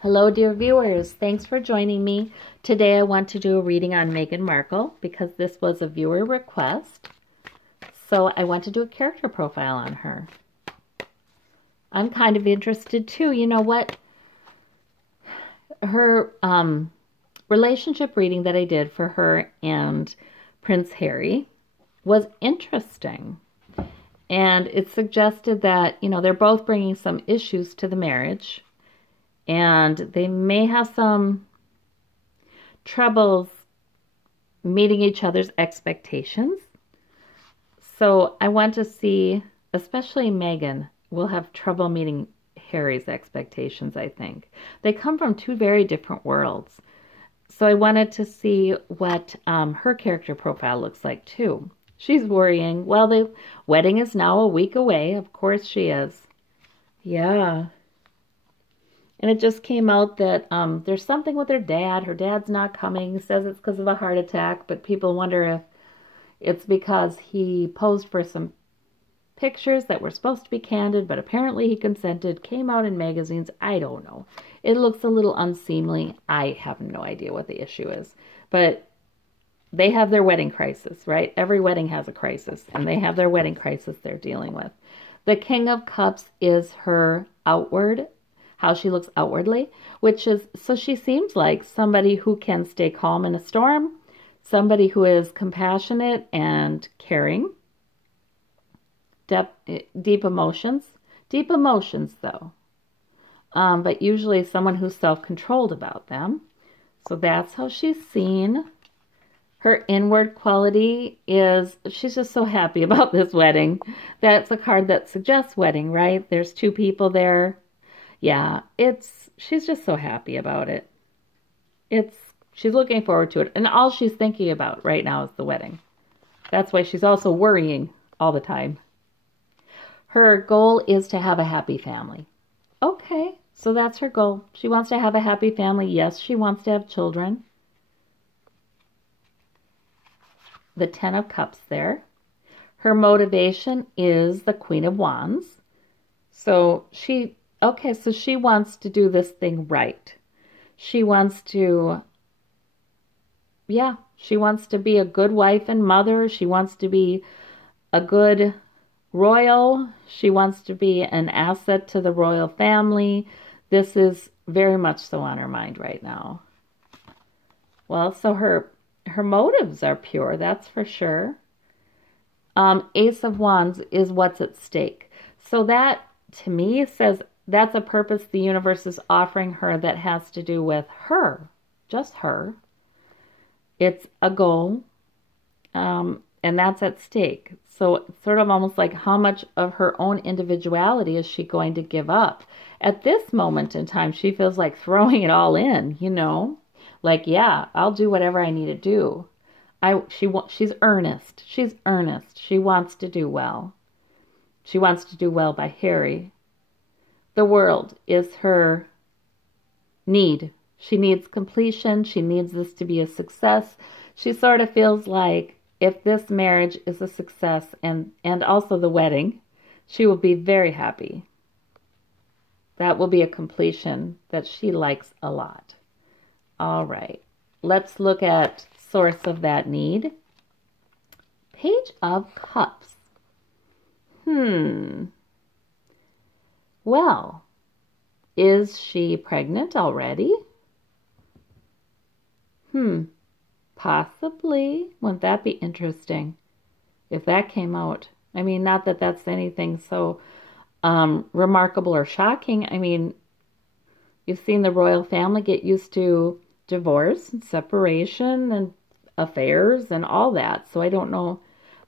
Hello, dear viewers. Thanks for joining me. Today I want to do a reading on Meghan Markle because this was a viewer request. So I want to do a character profile on her. I'm kind of interested too. You know what? Her relationship reading that I did for her and Prince Harry was interesting. And it suggested that, they're both bringing some issues to the marriage. And they may have some troubles meeting each other's expectations. So I want to see, especially Meghan, will have trouble meeting Harry's expectations, I think. They come from two very different worlds. So I wanted to see what her character profile looks like, too. She's worrying. Well, the wedding is now a week away. Of course she is. Yeah. And it just came out that there's something with her dad. Her dad's not coming. He says it's because of a heart attack, but people wonder if it's because he posed for some pictures that were supposed to be candid, but apparently he consented, came out in magazines. I don't know. It looks a little unseemly. I have no idea what the issue is. But they have their wedding crisis, right? Every wedding has a crisis, and they have their wedding crisis they're dealing with. The King of Cups is her outward, how she looks outwardly, which is, so she seems like somebody who can stay calm in a storm, somebody who is compassionate and caring, deep emotions though, but usually someone who's self-controlled about them. So that's how she's seen. Her inward quality is she's just so happy about this wedding. That's a card that suggests wedding, right? There's two people there. Yeah, she's just so happy about it. She's looking forward to it. And all she's thinking about right now is the wedding. That's why she's also worrying all the time. Her goal is to have a happy family. Okay, so that's her goal. She wants to have a happy family. Yes, she wants to have children. The Ten of Cups there. Her motivation is the Queen of Wands. So she wants to do this thing right. She wants to be a good wife and mother. She wants to be a good royal. She wants to be an asset to the royal family. This is very much so on her mind right now. Well, so her motives are pure, that's for sure. Ace of Wands is what's at stake. So that, to me, says that's a purpose the universe is offering her that has to do with her, just her. It's a goal, and that's at stake. So it's sort of almost like how much of her own individuality is she going to give up? At this moment in time, she feels like throwing it all in, Like, yeah, I'll do whatever I need to do. She's earnest. She's earnest. She wants to do well. She wants to do well by Harry. The world is her need. She needs completion. She needs this to be a success. She sort of feels like if this marriage is a success and also the wedding, she will be very happy. That will be a completion that she likes a lot. All right, let's look at source of that need. Page of Cups. Well, is she pregnant already? Possibly. Wouldn't that be interesting if that came out? I mean, not that that's anything so remarkable or shocking. I mean, you've seen the royal family get used to divorce and separation and affairs and all that. So I don't know,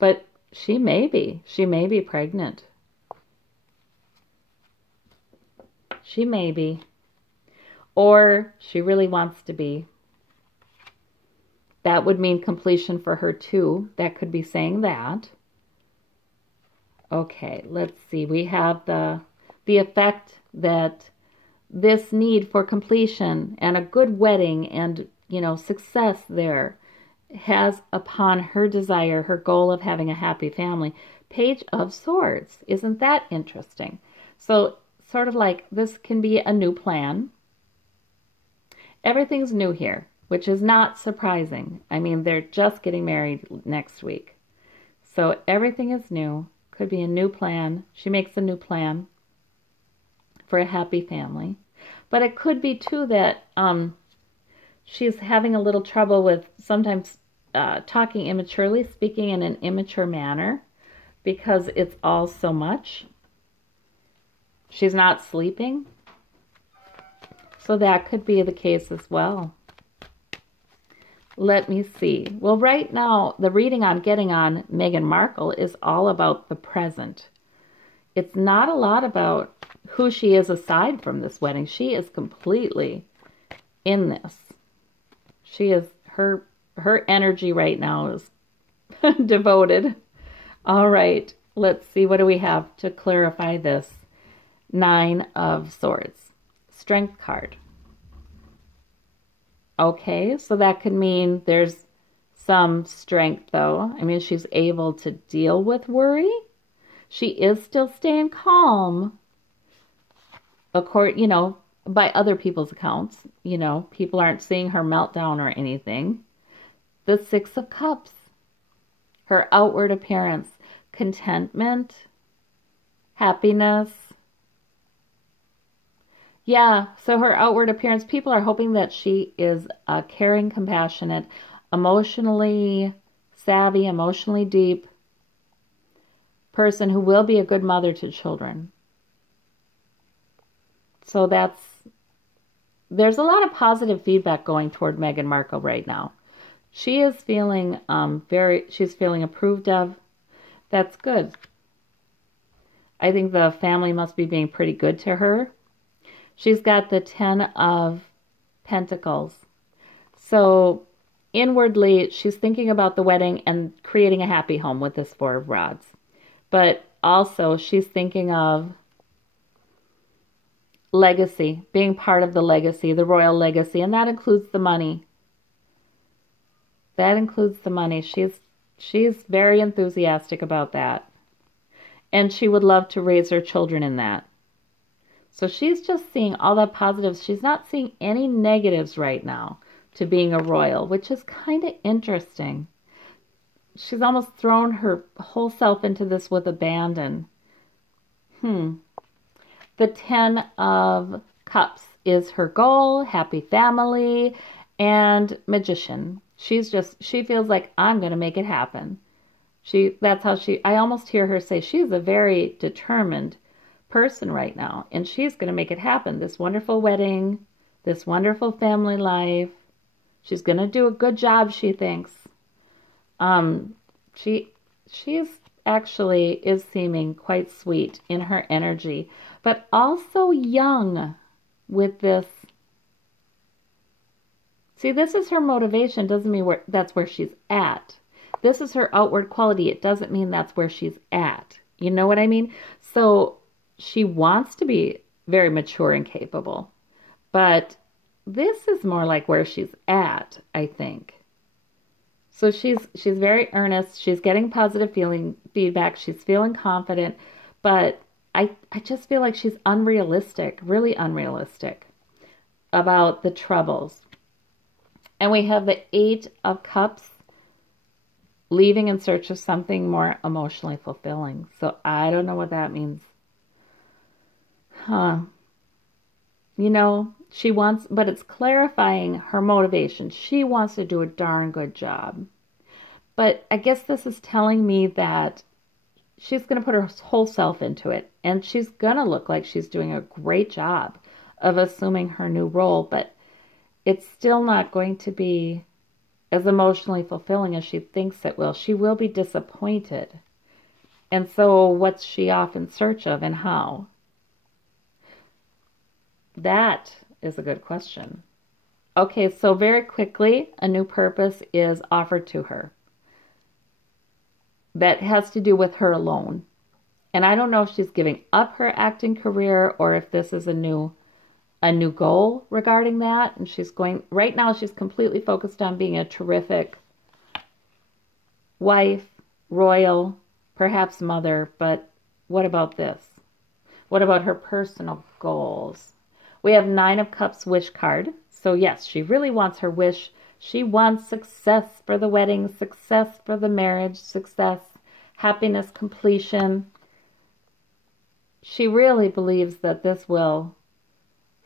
but she may be pregnant. She may be, or she really wants to be. That would mean completion for her too. That could be saying that. Okay, let's see. We have the effect that this need for completion and a good wedding and, success there has upon her desire, her goal of having a happy family. Page of Swords. Isn't that interesting? So sort of like this can be a new plan. Everything's new here, which is not surprising. I mean, they're just getting married next week. So everything is new. Could be a new plan. She makes a new plan for a happy family. But it could be, too, that she's having a little trouble with sometimes talking immaturely, speaking in an immature manner, because it's all so much. She's not sleeping. So that could be the case as well. Let me see. Well, right now, the reading I'm getting on Meghan Markle is all about the present. It's not a lot about who she is aside from this wedding. She is completely in this. She is, her energy right now is devoted. All right, let's see. What do we have to clarify this? 9 of Swords. Strength card. Okay, so that could mean there's some strength, though. I mean, she's able to deal with worry. She is still staying calm, by other people's accounts. People aren't seeing her meltdown or anything. The 6 of Cups. Her outward appearance. Contentment. Happiness. Yeah, so her outward appearance, people are hoping that she is a caring, compassionate, emotionally savvy, emotionally deep person who will be a good mother to children. So there's a lot of positive feedback going toward Meghan Markle right now. She is feeling she's feeling approved of. That's good. I think the family must be being pretty good to her. She's got the 10 of Pentacles. So inwardly, she's thinking about the wedding and creating a happy home with this 4 of Rods. But also, she's thinking of legacy, being part of the legacy, the royal legacy, and that includes the money. That includes the money. She's very enthusiastic about that. And she would love to raise her children in that. So she's just seeing all the positives. She's not seeing any negatives right now to being a royal, which is kind of interesting. She's almost thrown her whole self into this with abandon. The 10 of Cups is her goal, happy family, and magician. She feels like, I'm going to make it happen. I almost hear her say she's a very determined person right now, and she's going to make it happen. This wonderful wedding, this wonderful family life. She's going to do a good job, she thinks. She's actually is seeming quite sweet in her energy, but also young with this. See, this is her motivation. Doesn't mean that's where she's at. This is her outward quality. It doesn't mean that's where she's at. You know what I mean? So she wants to be very mature and capable, but this is more like where she's at, I think. So she's very earnest. She's getting positive feedback. She's feeling confident, but I just feel like she's unrealistic, really unrealistic about the troubles. And we have the 8 of Cups, leaving in search of something more emotionally fulfilling. So I don't know what that means. She wants, but it's clarifying her motivation. She wants to do a darn good job. But I guess this is telling me that she's going to put her whole self into it. And she's going to look like she's doing a great job of assuming her new role. But it's still not going to be as emotionally fulfilling as she thinks it will. She will be disappointed. And so what's she off in search of, and how? That is a good question. Okay, so very quickly, a new purpose is offered to her. That has to do with her alone. And I don't know if she's giving up her acting career or if this is a new goal regarding that. And right now she's completely focused on being a terrific wife, royal, perhaps mother. But what about this? What about her personal goals? We have 9 of Cups wish card. So yes, she really wants her wish. She wants success for the wedding, success for the marriage, success, happiness, completion. She really believes that this will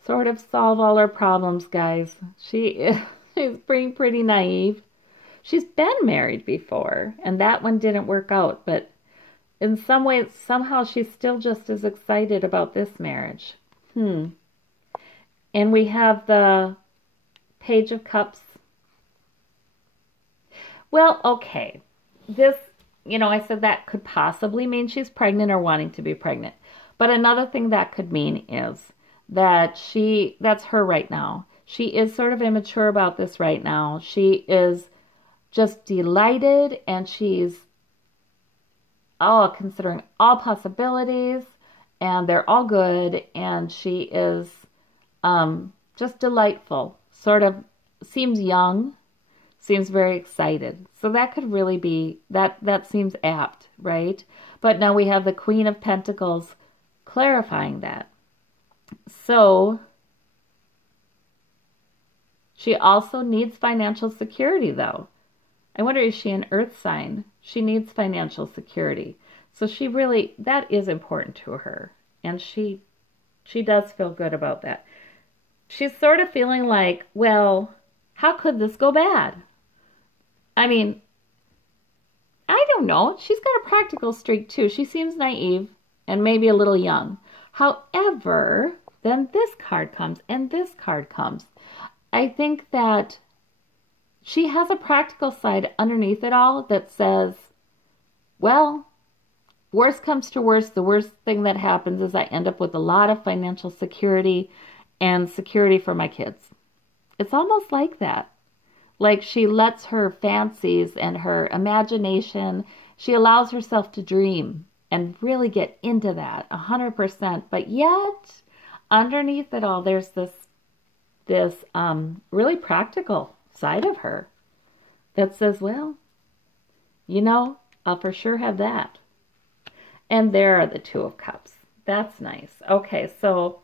sort of solve all her problems, guys. She's being pretty naive. She's been married before, and that one didn't work out, but in some ways, somehow she's still just as excited about this marriage. And we have the Page of Cups. Well, okay. This, I said that could possibly mean she's pregnant or wanting to be pregnant. But another thing that could mean is that that's her right now. She is sort of immature about this right now. She is just delighted, and she's considering all possibilities, and they're all good, and she is just delightful. Sort of seems young, seems very excited. So that could really be, that seems apt, right? But now we have the Queen of Pentacles clarifying that. So she also needs financial security, though. I wonder, is she an earth sign? She needs financial security. So she really, that is important to her. And she does feel good about that. She's sort of feeling like, well, how could this go bad? I mean, I don't know. She's got a practical streak too. She seems naive and maybe a little young. However, then this card comes and this card comes. I think that she has a practical side underneath it all that says, well, worst comes to worst, the worst thing that happens is I end up with a lot of financial security and security for my kids. It's almost like that. Like she lets her fancies and her imagination, she allows herself to dream and really get into that 100%. But yet, underneath it all, there's this really practical side of her that says, well, I'll for sure have that. And there are the Two of Cups. That's nice. Okay, so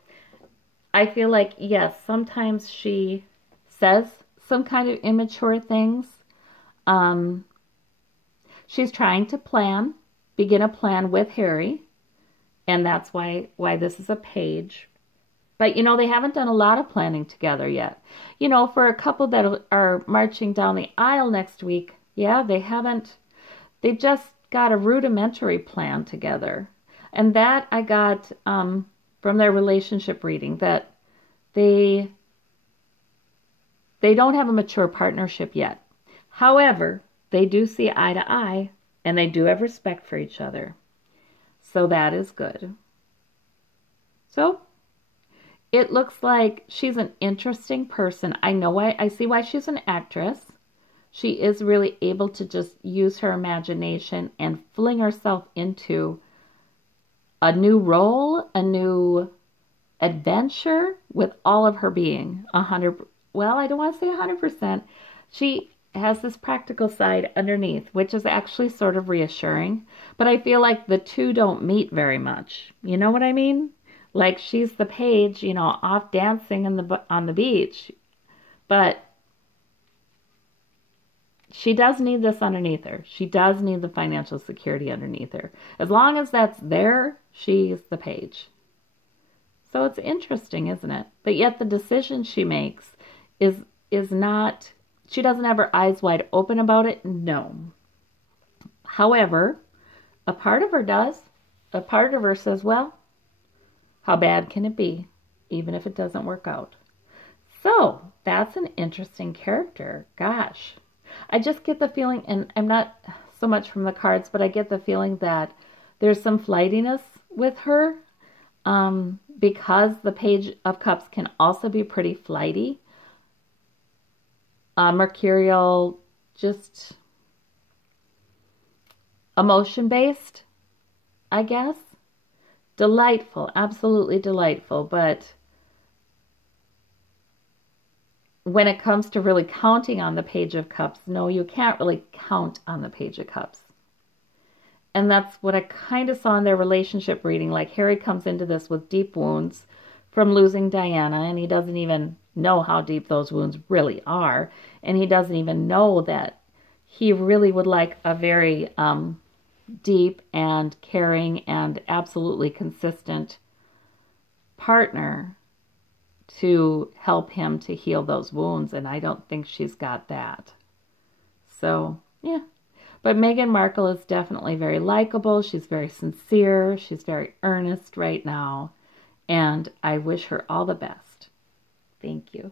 I feel like, yes, sometimes she says some kind of immature things. She's trying to begin a plan with Harry, and that's why this is a page. But, they haven't done a lot of planning together yet. For a couple that are marching down the aisle next week, yeah, they just got a rudimentary plan together. And that I got from their relationship reading, that they don't have a mature partnership yet. However, they do see eye to eye, and they do have respect for each other. So that is good. So it looks like she's an interesting person. I see why she's an actress. She is really able to just use her imagination and fling herself into a new role, a new adventure with all of her being. Well, I don't want to say 100%. She has this practical side underneath, which is actually sort of reassuring. But I feel like the two don't meet very much. You know what I mean? Like she's the page, off dancing on the beach. But she does need this underneath her. She does need the financial security underneath her. As long as that's there, she's the page. So it's interesting, isn't it? But yet the decision she makes is not, she doesn't have her eyes wide open about it. No. However, a part of her does. A part of her says, well, how bad can it be, even if it doesn't work out? So that's an interesting character. Gosh. I just get the feeling, and I'm not so much from the cards, but I get the feeling that there's some flightiness with her, because the Page of Cups can also be pretty flighty. Mercurial, just emotion-based, I guess. Delightful, absolutely delightful, but when it comes to really counting on the Page of Cups, no, you can't really count on the Page of Cups. And that's what I kind of saw in their relationship reading. Like Harry comes into this with deep wounds from losing Diana, and he doesn't even know how deep those wounds really are, and he doesn't even know that he really would like a very deep and caring and absolutely consistent partner to help him to heal those wounds, and I don't think she's got that. So, yeah. But Meghan Markle is definitely very likable. She's very sincere. She's very earnest right now, and I wish her all the best. Thank you.